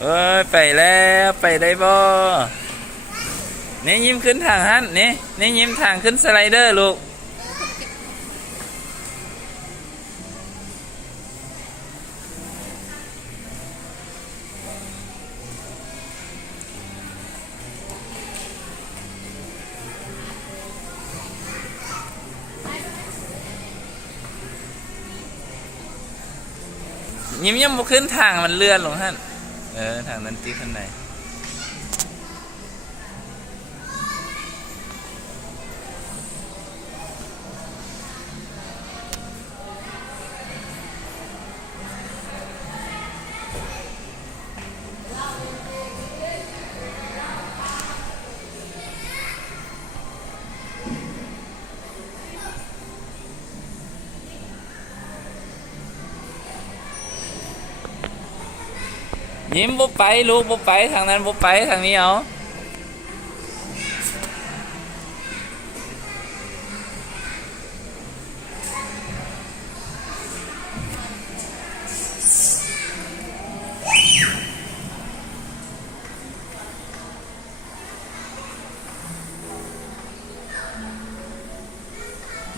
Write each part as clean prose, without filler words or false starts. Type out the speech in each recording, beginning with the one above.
เอ้ยไปแล้วไปได้บ่นี่ยิ้มขึ้นทางฮั่นนี่ยิ้มทางขึ้นสไลเดอร์ลูกยิ้มบ่ขึ้นทางมันเลื่อนลงฮั่นทางนั้นตีข้างในยิ้มบ่ไปลูกบ่ไปทางนั้นบ่ไปทางนี้เอา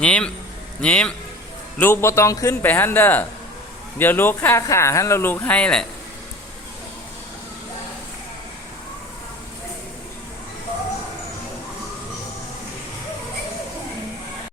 ยิ้มลูกบ่ต้องขึ้นไปฮั่นเด้อเดี๋ยวลูกฆ่าขาฮั่นเราลูกให้แหละ